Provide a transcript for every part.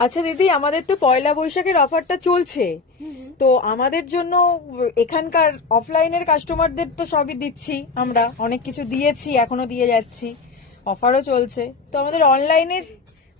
আচ্ছা দিদি, আমাদের তো পয়লা বৈশাখের অফারটা চলছে, তো আমাদের জন্য এখানকার অফলাইনের কাস্টমারদের তো সবই দিচ্ছি, আমরা অনেক কিছু দিয়েছি, এখনো দিয়ে যাচ্ছি, অফারও চলছে, তো আমাদের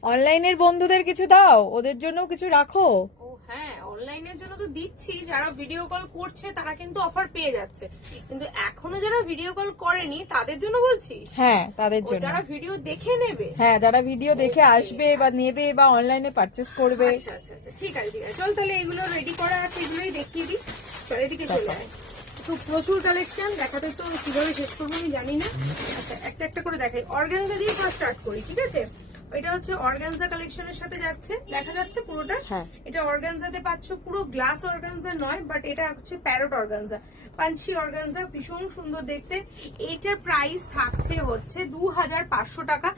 অনলাইনের বন্ধুদের কিছু দাও, ওদের জন্যও কিছু রাখো। ও হ্যাঁ, অনলাইনের জন্য তো দিচ্ছি, যারা ভিডিও কল করছে তারা কিন্তু অফার পেয়ে যাচ্ছে, কিন্তু এখনো যারা ভিডিও কল করেনি তাদের জন্য বলছিস? হ্যাঁ, তাদের জন্য। যারা ভিডিও দেখে নেবে? হ্যাঁ, যারা ভিডিও দেখে আসবে বা নেবে বা অনলাইনে পারচেস করবে। আচ্ছা আচ্ছা আচ্ছা, ঠিক আছে ঠিক আছে, চল তাহলে এগুলো রেডি করা আছে, এগুলোই দেখিয়ে দিই। চল এদিকে চলে আয়। তো প্রচুর কালেকশন দেখাতে তো কিভাবে শেষ করবো আমি জানি না। আচ্ছা, একটা একটা করে দেখাই। অর্গানজা দিয়ে ফার্স্ট স্টার্ট করি, ঠিক আছে? এটা হচ্ছে অর্গানজা কালেকশনের সাথে যাচ্ছে, দেখা যাচ্ছে পুরোটা। এটা অর্গানজাতে পাচ্ছ, পুরো গ্লাস অর্গানজা নয়, বাট এটা হচ্ছে প্যারট অর্গানজা, পাঞ্চি অর্গানজা, ভীষণ সুন্দর দেখতে। এইটার প্রাইস থাকছে হচ্ছে 2500 টাকা,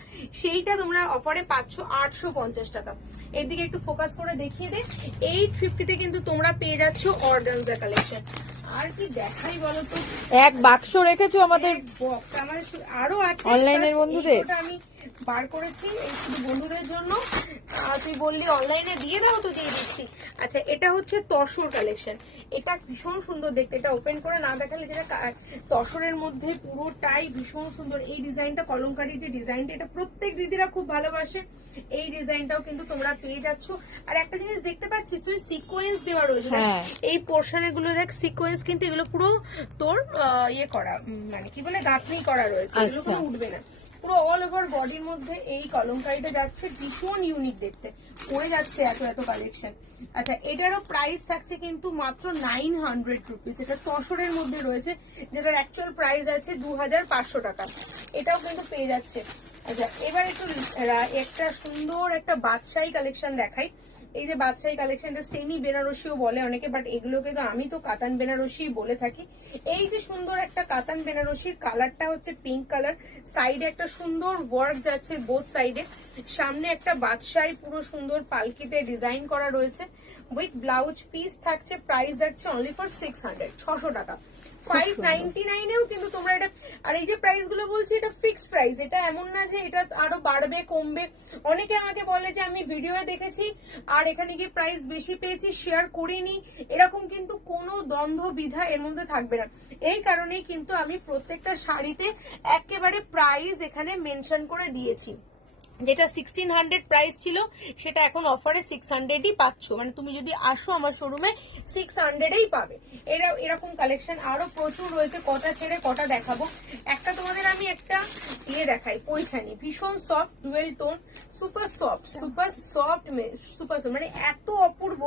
সেইটা তোমরা অফারে পাচ্ছ 850 টাকা। এর দিকে একটু ফোকাস করে দেখিয়ে দে। 850 তে কিন্তু তোমরা পেয়ে যাচ্ছ অর্গানজা কালেকশন। আর কি দেখাই বলো তো, এক বাক্স রেখেছো আমাদের বক্স আমাদের আরো আছে অনলাইনের বন্ধুদের। ওটা আমি বার করেছি এই শুধু বন্ধুদের জন্য। তুই বললি অনলাইনে দিয়ে দাও, তো দিয়ে দিচ্ছি। আচ্ছা, এটা হচ্ছে তসর কালেকশন, এটা ভীষণ সুন্দর দেখতে, এটা ওপেন করে না দেখালে, যেটা তসরের মধ্যে পুরোটাই ভীষণ সুন্দর। এই ডিজাইনটা, কলমকারী যে ডিজাইনটা, এটা প্রত্যেক দিদিরা খুব ভালোবাসে। এই ডিজাইনটাও কিন্তু তোমরা পেয়ে যাচ্ছ। আর একটা জিনিস দেখতে পাচ্ছিস তুই, সিকোয়েন্স দেওয়া রয়েছে, এই পোর্শনে গুলো দেখ সিকোয়েন্স, কিন্তু এগুলো পুরো তোর ইয়ে করা, মানে কি বলে, গাঁথনি করা রয়েছে, এগুলো কোনো উঠবে না। পুরো অল ওভার বডির মধ্যে এই কলমকারিটা যাচ্ছে, ভীষণ ইউনিক দেখতে, পড়ে যাচ্ছে এত এত কালেকশন। আচ্ছা, এটারও প্রাইস থাকছে কিন্তু মাত্র 900 রুপিস। এটা তসরের মধ্যে রয়েছে, যেটার অ্যাকচুয়াল প্রাইস আছে 2500 টাকা। এটাও কিন্তু পেয়ে যাচ্ছে। আচ্ছা, এবার একটু একটা সুন্দর একটা বাদশাহী কালেকশন দেখাই। এই যে বাদশাহী কালেকশনটা সেমি বেনারসিও বলে অনেকে, বাট এগুলোকে তো আমি তো কাতান বেনারসি বলে থাকি। এই যে সুন্দর একটা কাতান বেনারসির, কালারটা হচ্ছে পিঙ্ক কালার, সাইডে একটা সুন্দর ওয়ার্ক যাচ্ছে বোথ সাইডে, সামনে একটা বাদশাহী পুরো সুন্দর পালকিতে ডিজাইন করা রয়েছে, উইথ ব্লাউজ পিস থাকছে। প্রাইস যাচ্ছে অনলি ফর 600 টাকা। 599 এও কিন্তু তোমরা এটা, আর এই যে প্রাইস গুলো বলছি, এটা ফিক্সড প্রাইস, এটা এমন না যে এটা আরো বাড়বে কমবে। অনেকে আমাকে বলে যে আমি ভিডিও দেখেছি আর এখানে গিয়ে প্রাইস বেশি পেয়েছি, শেয়ার করিনি, এরকম কিন্তু কোনো দ্বন্দ্ব বিধা এর মধ্যে থাকবে না। এই কারণেই কিন্তু আমি প্রত্যেকটা শাড়িতে একেবারে প্রাইস এখানে মেনশন করে দিয়েছি। যেটা 1600 প্রাইস ছিল, সেটা এখন অফারে 600ই পাচ্ছ, মানে তুমি যদি আসো আমার শোরুমে 600এই পাবে। এরকম কালেকশন আরো প্রচুর রয়েছে, কটা ছেড়ে কটা দেখাবো। একটা তোমাদের আমি একটা ইয়ে দেখাই, পৈঠানি, ভীষণ soft dual tone, super soft মানে এত অপূর্ব।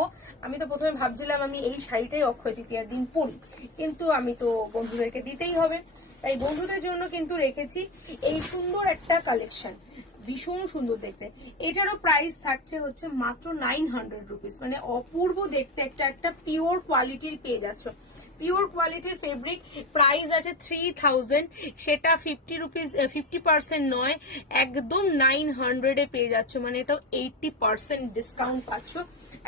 আমি তো প্রথমে ভাবছিলাম আমি এই শাড়িটাই অক্ষয় তৃতীয়ার দিন পরি, কিন্তু আমি তো বন্ধুদেরকে দিতেই হবে, তাই বন্ধুদের জন্য কিন্তু রেখেছি এই সুন্দর একটা কালেকশন, ভীষণ সুন্দর দেখতে। এটারও প্রাইস থাকছে হচ্ছে মাত্র 900 রুপিস, মানে অপূর্ব দেখতে একটা পিওর কোয়ালিটির পেয়ে যাচ্ছ। পিওর কোয়ালিটির ফেব্রিক, প্রাইস আছে 3000, সেটা 50% নয়, একদম 900 এ পেয়ে যাচ্ছ, মানে এটা 80% ডিসকাউন্ট পাচ্ছ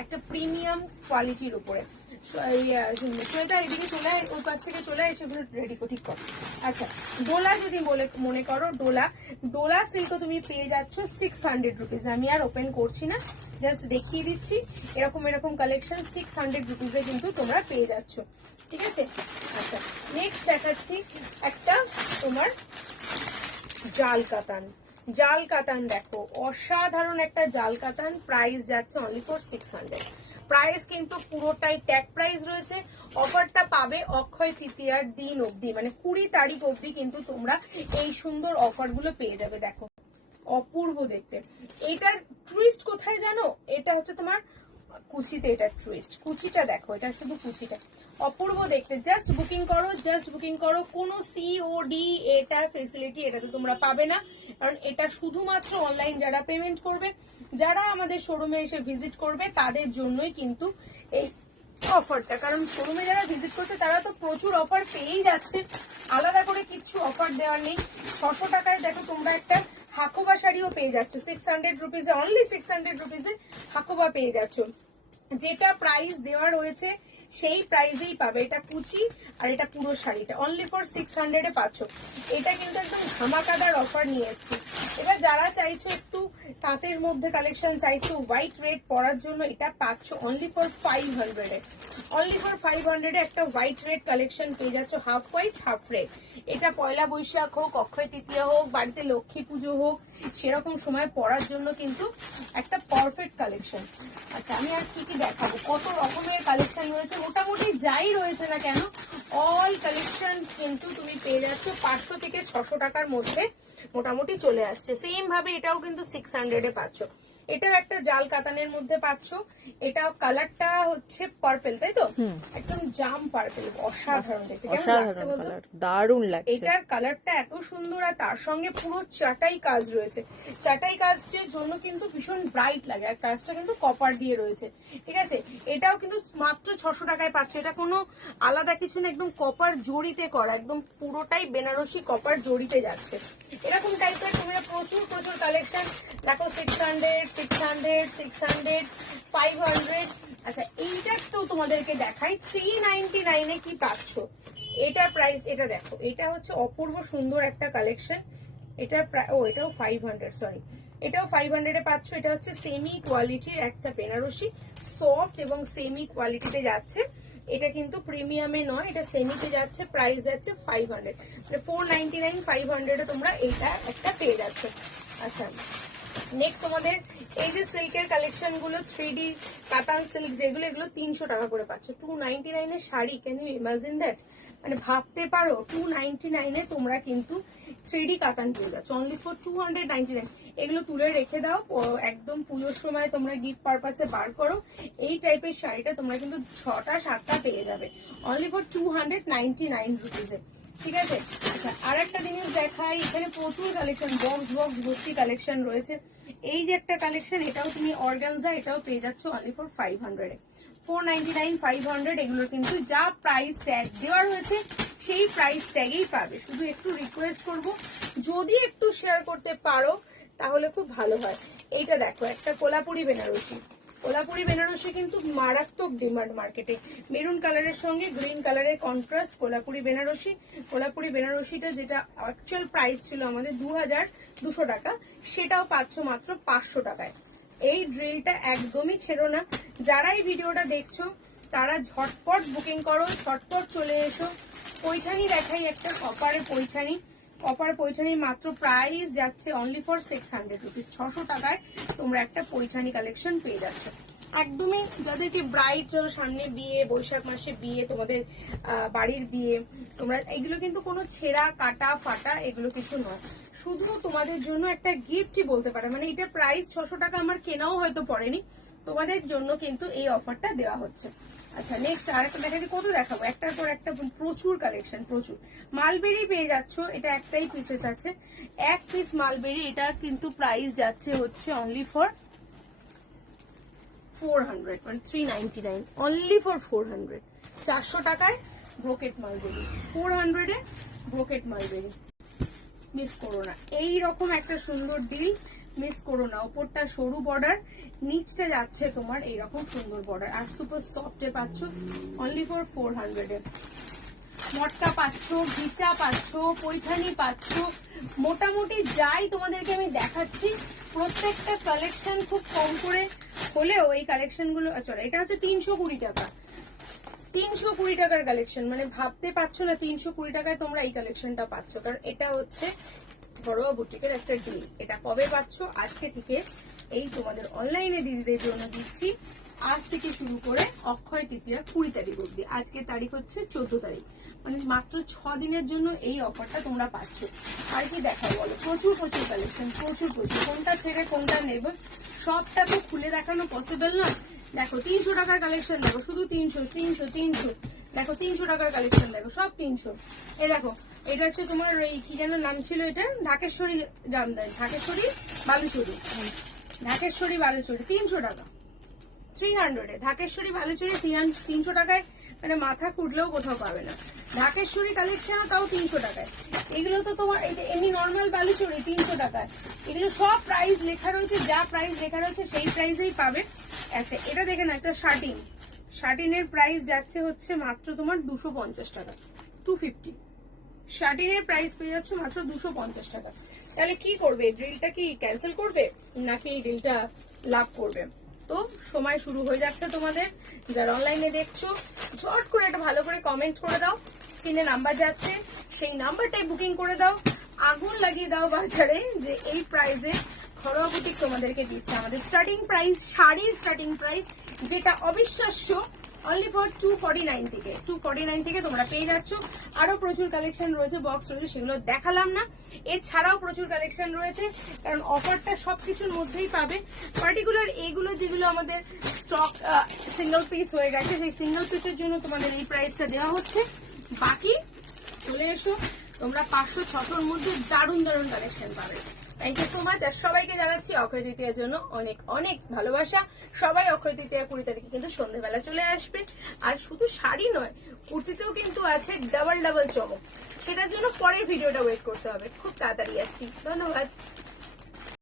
একটা প্রিমিয়াম কোয়ালিটির উপরে। শ্বেতা এদিকে চলে আয়, ওই পাশ থেকে চলে আয়, সেগুলো রেডি ঠিক কর। আচ্ছা, ডোলা যদি মনে করো, ডোলা সিল্কও তুমি পেয়ে যাচ্ছ 600 রুপিস। আমি আর ওপেন করছি না, জাস্ট দেখিয়ে দিচ্ছি। এরকম কালেকশন 600 রুপিসে কিন্তু তোমরা পেয়ে যাচ্ছ, ঠিক আছে? আচ্ছা, নেক্সট দেখাচ্ছি একটা তোমার জাল কাতান দেখো, অসাধারণ একটা জাল কাতান, প্রাইস যাচ্ছে অনলি ফর 600। প্রাইস কিন্তু পুরোটাই ট্যাগ প্রাইস রয়েছে। অফারটা পাবে অক্ষয় তৃতীয়ার দিন অবধি, মানে 20 তারিখ অবধি কিন্তু তোমরা এই সুন্দর অফার গুলো পেয়ে যাবে। দেখো, অপূর্ব দেখতে। এটার টুইস্ট কোথায় জানো? এটা হচ্ছে তোমার কুচিতে, এটার টুইস্ট, কুচিটা দেখো, এটা শুধু কুচিটা অপূর্ব দেখতে। জাস্ট বুকিং করো, কোনো সিওডি এটা ফেসিলিটি এটাতে তোমরা পাবে না, কারণ এটা শুধুমাত্র অনলাইন যারা পেমেন্ট করবে, যারা আমাদের শোরুমে এসে ভিজিট করবে তাদের জন্যই কিন্তু এই অফারটা। কারণ শোরুমে যারা ভিজিট করছে তারা তো প্রচুর অফার পেয়েই যাচ্ছে, আলাদা করে কিছু অফার দেওয়ার নেই। 600 টাকায় দেখো তোমরা একটা হাকোবা শাড়িও পেয়ে যাচ্ছ 600 রুপিসে, অনলি 600 রুপিসে হাকোবা পেয়ে যাচ্ছ, যেটা প্রাইস দেওয়া রয়েছে সেই প্রাইসেই পাবে। এটা কুচি আর এটা পুরো শাড়িটা অনলি ফর 600 এ পাচ্ছ। এটা কিন্তু একদম ধামাকাদার অফার নিয়ে এসেছি। এবার যারা চাইছো একটু তাঁতের মধ্যে কালেকশন চাইছো হোয়াইট রেড পরার জন্য, এটা পাচ্ছ only for 500 A. Only for 500 এ একটা হোয়াইট রেড কালেকশন পেয়ে যাচ্ছ, হাফ হোয়াইট হাফ রেড। এটা পয়লা বৈশাখ হোক, অক্ষয় তৃতীয়া হোক, বাড়িতে লক্ষ্মী পুজো হোক, সেরকম সময় পরার জন্য কিন্তু একটা পারফেক্ট কালেকশন। আচ্ছা আমি আর কি কি দেখাবো, কত রকমের কালেকশন রয়েছে, মোটামুটি যাই রয়েছে না কেন অল কালেকশন কিন্তু তুমি পেয়ে যাচ্ছ 500 থেকে 600 টাকার মধ্যে মোটামুটি চলে আসছে। সেম ভাবে এটাও কিন্তু 600 এ পাচ্ছ। এটাও একটা জাল কাতানের মধ্যে পাচ্ছ। এটাও কালারটা হচ্ছে পার্পল, তাই তো? একদম জাম পার্পল, অসাধারণ দেখতে। কেমন লাগছে বলতো? দারুণ লাগছে। এটার কালারটা এত সুন্দর আর তার সঙ্গে পুরো চাটাই কাজ রয়েছে। চাটাই কাজের জন্য কিন্তু ভীষণ ব্রাইট লাগে, আর কাজটা কিন্তু কপার দিয়ে রয়েছে, ঠিক আছে? এটাও কিন্তু মাত্র 600 টাকায় পাচ্ছ। এটা কোনো আলাদা কিছু না, একদম কপার জড়িতে করা, একদম পুরোটাই বেনারসি কপার জড়িতে যাচ্ছে। এরকম টাইপের তোমরা প্রচুর প্রচুর কালেকশন দেখো, 600, 600, 600, 500। আচ্ছা এইটা তো তোমাদেরকে দেখাই 399 এ কি পাচ্ছ। এটার প্রাইস এটা দেখো, এটা হচ্ছে অপূর্ব সুন্দর একটা কালেকশন। এটার এটাও 500, সরি এটাও 500 এ পাচ্ছ। এটা হচ্ছে সেমি কোয়ালিটির একটা বেনারসি, সফট এবং সেমি কোয়ালিটিতে যাচ্ছে। এটা কিন্তু প্রিমিয়ামে নয়, এটা সেমিতে যাচ্ছে, প্রাইস যাচ্ছে 500, মানে 499, 500 এ তোমরা এটা একটা পেয়ে যাচ্ছ। আচ্ছা নেক্সট তোমাদের এই যে সিল্কের কালেকশন গুলো 3D কাতান সিল্ক যেগুলো, এগুলো 300 টাকা করে পাচ্ছ। 299 এর sari, can you imagine that? মানে ভাবতে পারো 299 এ তোমরা কিন্তু 3D কাতান পেয়ে যাচ্ছ অনলি ফর 299। এগুলো তুলে রেখে দাও, একদম পুজোর সময় তোমরা গিফট পারপাসে বার করো। এই টাইপের শাড়িটা তোমরা কিন্তু 6টা 7টা পেয়ে যাবে অনলি ফর 299 রুপিসে, ঠিক আছে? আচ্ছা আর একটা জিনিস দেখাই, এখানে প্রচুর কালেকশন, বক্স বক্স ভর্তি কালেকশন রয়েছে। এই যে একটা কালেকশন, এটাও তুমি অর্গানজা, এটাও পেয়ে যাচ্ছ অনলি ফর 500 এ। 499, 500 এগুলো কিন্তু যা প্রাইস ট্যাগ দেওয়া রয়েছে সেই প্রাইস ট্যাগেই পাবে। শুধু একটু রিকোয়েস্ট করব, যদি একটু শেয়ার করতে পারো তাহলে খুব ভালো হয়। এইটা দেখো একটা কোলাপুরি বেনারসি, কোলাপুরি বেনারসি কিন্তু মারাত্মক ডিমান্ড মার্কেটে। মেরুন কালারের সঙ্গে গ্রিন কালারের কন্ট্রাস্ট কোলাপুরি বেনারসি। কোলাপুরি বেনারসিটা যেটা অ্যাকচুয়াল প্রাইস ছিল আমাদের 2200 টাকা, সেটাও পাচ্ছ মাত্র 500 টাকায়। এই ড্রিলটা একদমই ছেড়ো না। যারা এই ভিডিওটা দেখছো তারা ঝটপট বুকিং করো, ঝটপট চলে এসো। পৈঠানি দেখাই, একটা কপারের পৈঠানি, কপার পৈঠানি মাত্র প্রাইস যাচ্ছে অনলি ফর 600 রুপিস। 600 টাকায় তোমরা একটা পৈঠানি কালেকশন পেয়ে যাচ্ছ। একদমই যাদেরকে ব্রাইড, চলো সামনে বিয়ে, বৈশাখ মাসে বিয়ে, তোমাদের বাড়ির বিয়ে, তোমরা এগুলো কিন্তু কোনো ছেঁড়া কাটা ফাটা এগুলো কিছু নয়, শুধু তোমাদের জন্য একটা গিফটই বলতে পারে। মানে এটা প্রাইস 600 টাকা, আমার কেনাও হয়তো পড়েনি, তোমাদের জন্য কিন্তু এই অফারটা দেওয়া হচ্ছে। আচ্ছা নেক্সট আরেকটা দেখাচ্ছি, কত দেখাবো, একটার পর একটা প্রচুর কালেকশন, প্রচুর। মালবেরি পেয়ে যাচ্ছ, এটা একটাই পিসেস আছে, এক পিস মালবেরি। এটা কিন্তু প্রাইস যাচ্ছে হচ্ছে অনলি ফর 400, মানে 399 অনলি ফর 400। 400 টাকায় ব্রোকেট মালবেরি, 400 এ ব্রোকেট মালবেরি, মিস করো না। এইরকম একটা সুন্দর ডিল মিস করো না। ওপরটা সরু বর্ডার, নিচটা যাচ্ছে তোমার এইরকম সুন্দর বর্ডার, আর সুপার সফট এ পাচ্ছ অনলি ফর 400 এ। মটকা পাচ্ছ, ঘিচা পাচ্ছ, পৈঠানি পাচ্ছ, মোটামুটি যাই তোমাদেরকে আমি দেখাচ্ছি প্রত্যেকটা কালেকশন খুব কম করে হলেও এই কালেকশন গুলো, চলো এটা হচ্ছে 320 টাকা, 320 টাকার কালেকশন। মানে ভাবতে পারছো না 320 টাকায় তোমরা এই কালেকশনটা পাচ্ছ, কারণ এটা হচ্ছে ঘরোয়া বুটিকের একটা ডিল। এটা কবে পাচ্ছ? আজকে থেকে এই তোমাদের অনলাইনে দিদিদের জন্য দিচ্ছি, আজ থেকে শুরু করে অক্ষয় তৃতীয়া 20 তারিখ অব্দি। আজকে তারিখ হচ্ছে 14 তারিখ, মানে মাত্র 6 দিনের জন্য এই অফারটা তোমরা পাচ্ছ। আর কি দেখাও বলো, প্রচুর প্রচুর কালেকশন, প্রচুর প্রচুর, কোনটা ছেড়ে কোনটা নেব সবটা তো খুলে দেখানো পসিবল না। দেখো 300 টাকার কালেকশন দেখো, শুধু 300 300 300, দেখো 300 টাকার কালেকশন দেখো, সব 300। এই দেখো এটা হচ্ছে তোমার এই কি যেন নাম ছিল, এটা ঢাকেশ্বরী জামদানি, ঢাকেশ্বরী বালুচুরি, ঢাকেশ্বরী বালুচুরি 300 টাকা, 300 এ ঢাকেশ্বরী বালুচুরি 300 টাকায়, মানে মাথা কুটলেও কোথাও পাবে না। ঢাকেশ্বরী কালেকশন তাও 300 টাকায়। এগুলো তো তোমার এমনি নর্মাল বালুচুরি 300 টাকায়। এগুলো সব প্রাইস লেখা রয়েছে, যা প্রাইস লেখা রয়েছে সেই প্রাইসেই পাবে। আচ্ছা এটা দেখে না, একটা শার্টিং, শার্টিনের প্রাইস যাচ্ছে হচ্ছে মাত্র তোমার 250 টাকা, 250। শার্টিনের প্রাইস পেয়ে যাচ্ছে মাত্র 250 টাকা। তাহলে কি করবে, ডিলটা কি ক্যান্সেল করবে নাকি ডিলটা লাভ করবে? তো সময় শুরু হয়ে যাচ্ছে তোমাদের, যারা অনলাইনে দেখছো ঝট করে একটা ভালো করে কমেন্ট করে দাও, স্ক্রিনে নাম্বার যাচ্ছে সেই নাম্বারটাই বুকিং করে দাও, আগুন লাগিয়ে দাও বাজারে যে এই প্রাইসে ঘরোয়া বুটিক তোমাদেরকে দিচ্ছে। আমাদের স্টার্টিং প্রাইস, শাড়ির স্টার্টিং প্রাইস যেটা অবিশ্বাস্য, অনলি ফর 249 থেকে 249 থেকে তোমরা পেয়ে যাচ্ছ। আরো প্রচুর কালেকশন রয়েছে, বক্স রয়েছে, সেগুলো দেখালাম না। এছাড়াও প্রচুর কালেকশন রয়েছে, কারণ অফারটা সবকিছুর মধ্যেই পাবে। পার্টিকুলার এইগুলো যেগুলো আমাদের স্টক সিঙ্গেল পিস হয়ে গেছে, সেই সিঙ্গেল পিসের জন্য তোমাদের এই প্রাইসটা দেওয়া হচ্ছে। বাকি চলে এসো, তোমরা 500-600-র মধ্যে দারুণ দারুণ কালেকশন পাবে। Thank you so much. আর সবাইকে জানাচ্ছি অক্ষয় তৃতীয়ার জন্য অনেক অনেক ভালোবাসা। সবাই অক্ষয় তৃতীয়া 20 তারিখে কিন্তু সন্ধ্যেবেলা চলে আসবে। আর শুধু শাড়ি নয়, কুর্তিতেও কিন্তু আছে ডাবল ডাবল চমক, সেটার জন্য পরের ভিডিওটা ওয়েট করতে হবে, খুব তাড়াতাড়ি আসছি। ধন্যবাদ।